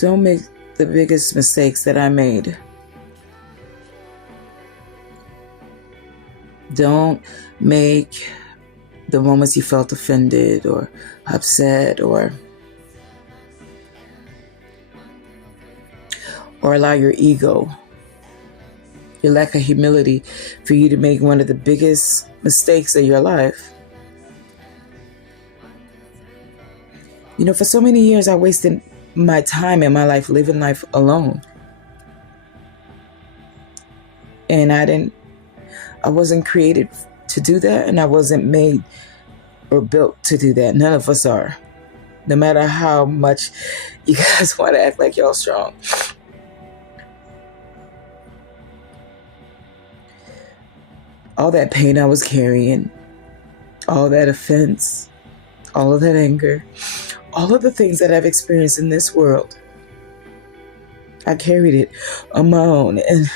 Don't make the biggest mistakes that I made. Don't make the moments you felt offended or upset or allow your ego, your lack of humility for you to make one of the biggest mistakes of your life. You know, for so many years, I wasted my time in my life living life alone. And I wasn't created to do that, and I wasn't made or built to do that. None of us are. No matter how much you guys want to act like y'all strong. All that pain I was carrying, all that offense, all of that anger, all of the things that I've experienced in this world, I carried it on my own, and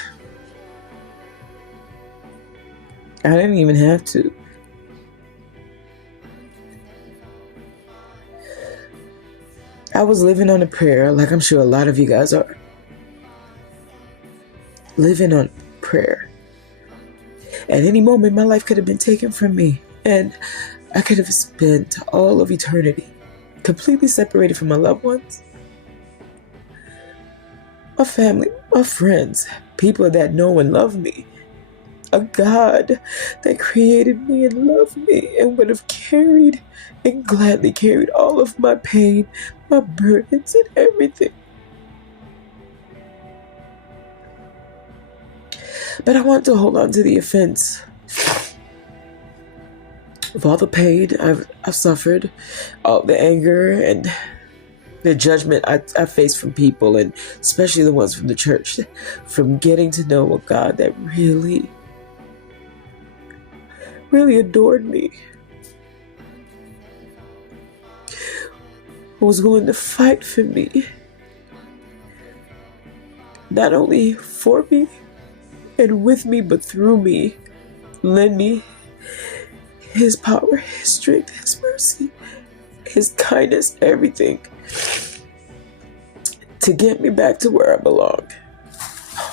I didn't even have to. I was living on a prayer, like I'm sure a lot of you guys are. Living on prayer. At any moment, my life could have been taken from me, and I could have spent all of eternity completely separated from my loved ones, my family, my friends, people that know and love me, a God that created me and loved me and would have carried and gladly carried all of my pain, my burdens, and everything. But I want to hold on to the offense of all the pain I've suffered, all the anger and the judgment I faced from people, and especially the ones from the church, from getting to know a God that really, really adored me, who was willing to fight for me, not only for me and with me, but through me, lend me His power, His strength, His mercy, His kindness, everything, to get me back to where I belong.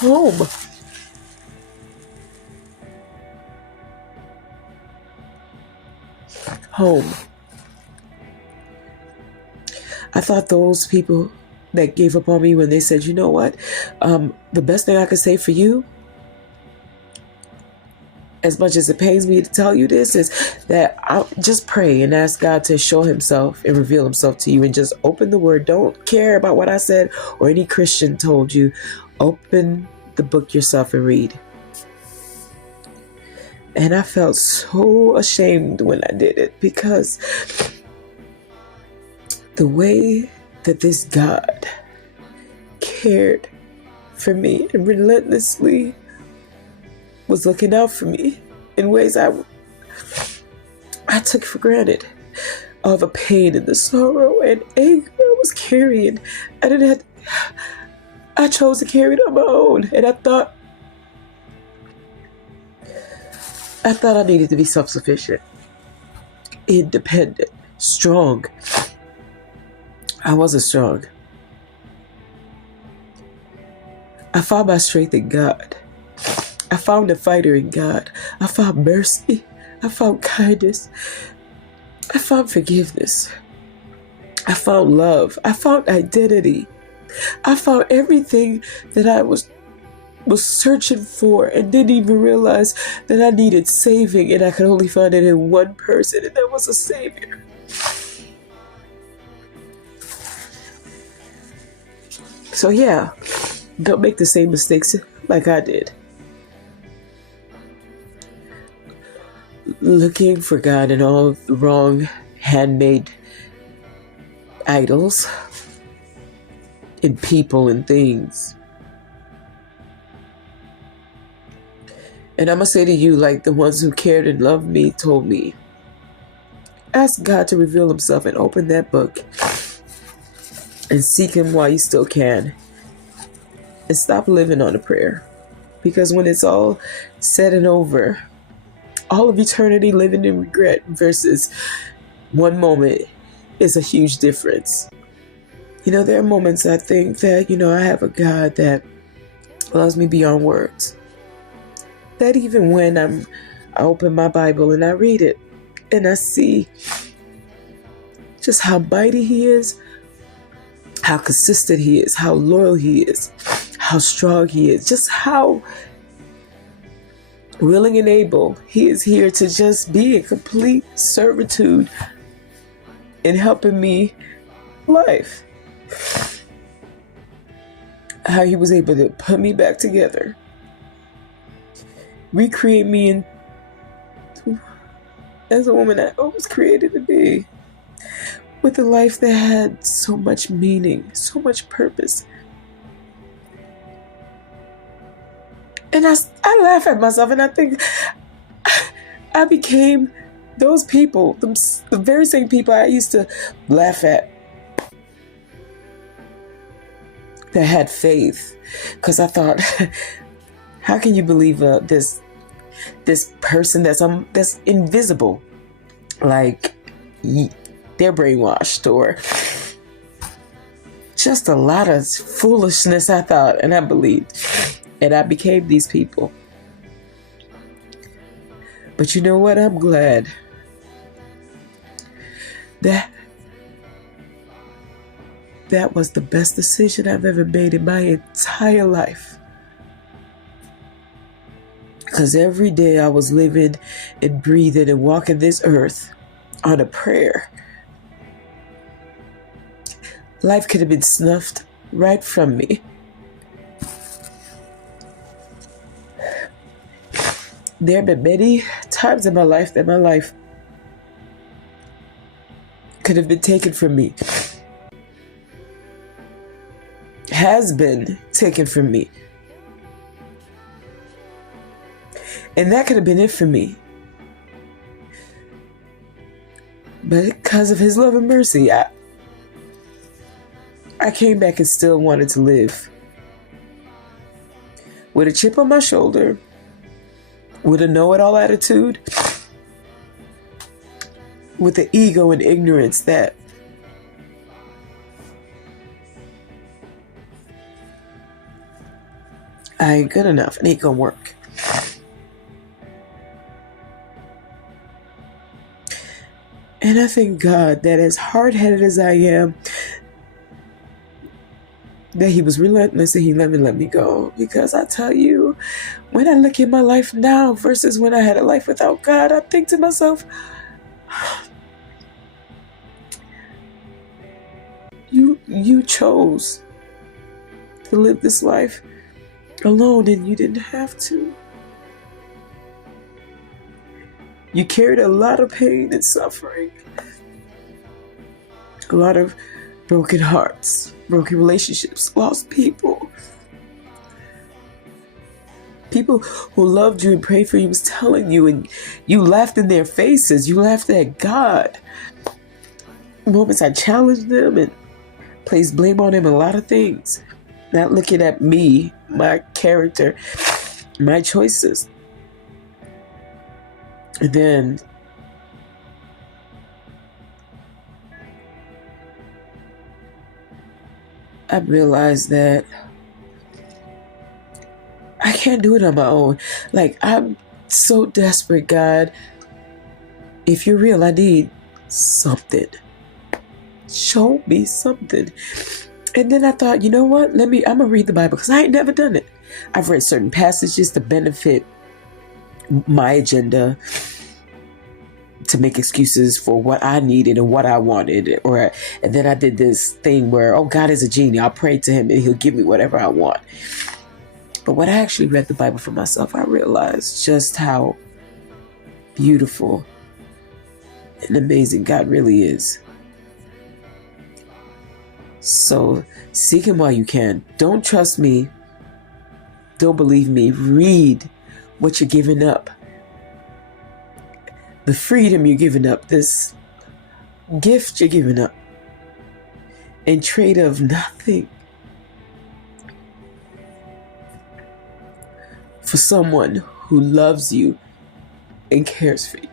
Home. Home. I thought those people that gave up on me when they said, you know what, the best thing I could say for you, as much as it pains me to tell you this, is that I'll just pray and ask God to show Himself and reveal Himself to you, and just open the Word. Don't care about what I said or any Christian told you. Open the book yourself and read. And I felt so ashamed when I did it, because the way that this God cared for me and relentlessly was looking out for me in ways I took for granted. All the pain and the sorrow and anger I was carrying, I chose to carry it on my own, and I thought I needed to be self-sufficient, independent, strong. I wasn't strong. I found my strength in God. I found a fighter in God. I found mercy. I found kindness. I found forgiveness. I found love. I found identity. I found everything that I was searching for, and didn't even realize that I needed saving, and I could only find it in one person, and that was a Savior. So yeah, don't make the same mistakes like I did. Looking for God in all of the wrong handmade idols, in people and things. And I'm going to say to you, like the ones who cared and loved me told me, ask God to reveal Himself and open that book and seek Him while you still can. And stop living on a prayer. Because when it's all said and over, all of eternity living in regret versus one moment is a huge difference. There are moments I think that, I have a God that loves me beyond words. That even when I open my Bible and I read it and I see just how mighty He is, how consistent He is, how loyal He is, how strong He is, just how willing and able He is here to just be in complete servitude in helping me life. How He was able to put me back together, recreate me as a woman I was created to be, with a life that had so much meaning, so much purpose. And I laugh at myself and I think I became those people, the very same people I used to laugh at, that had faith. Because I thought, how can you believe this person that's invisible? Like, they're brainwashed, or just a lot of foolishness, I thought, and I believed. And I became these people. But you know what? I'm glad that was the best decision I've ever made in my entire life. Because every day I was living and breathing and walking this earth on a prayer. Life could have been snuffed right from me. There have been many times in my life that my life could have been taken from me. Has been taken from me. And that could have been it for me. But because of His love and mercy, I came back and still wanted to live. With a chip on my shoulder, with a know-it-all attitude, with the ego and ignorance that I ain't good enough, it ain't gonna work. And I thank God that as hard-headed as I am, that He was relentless and He let me go. Because I tell you, when I look at my life now versus when I had a life without God, I think to myself, you chose to live this life alone and you didn't have to. You carried a lot of pain and suffering, a lot of broken hearts, broken relationships, lost people. People who loved you and prayed for you was telling you, and you laughed in their faces. You laughed at God. Moments I challenged them and placed blame on Him, a lot of things. Not looking at me, my character, my choices. And then I realized that I can't do it on my own. Like, I'm so desperate, God. If you're real, I need something. Show me something. And then I thought, you know what? I'm going to read the Bible because I ain't never done it. I've read certain passages to benefit my agenda, to make excuses for what I needed and what I wanted. And then I did this thing where, God is a genie. I'll pray to Him and He'll give me whatever I want. But when I actually read the Bible for myself, I realized just how beautiful and amazing God really is. So seek Him while you can. Don't trust me. Don't believe me. Read what you're giving up. The freedom you're giving up. This gift you're giving up. In trade of nothing. For someone who loves you and cares for you.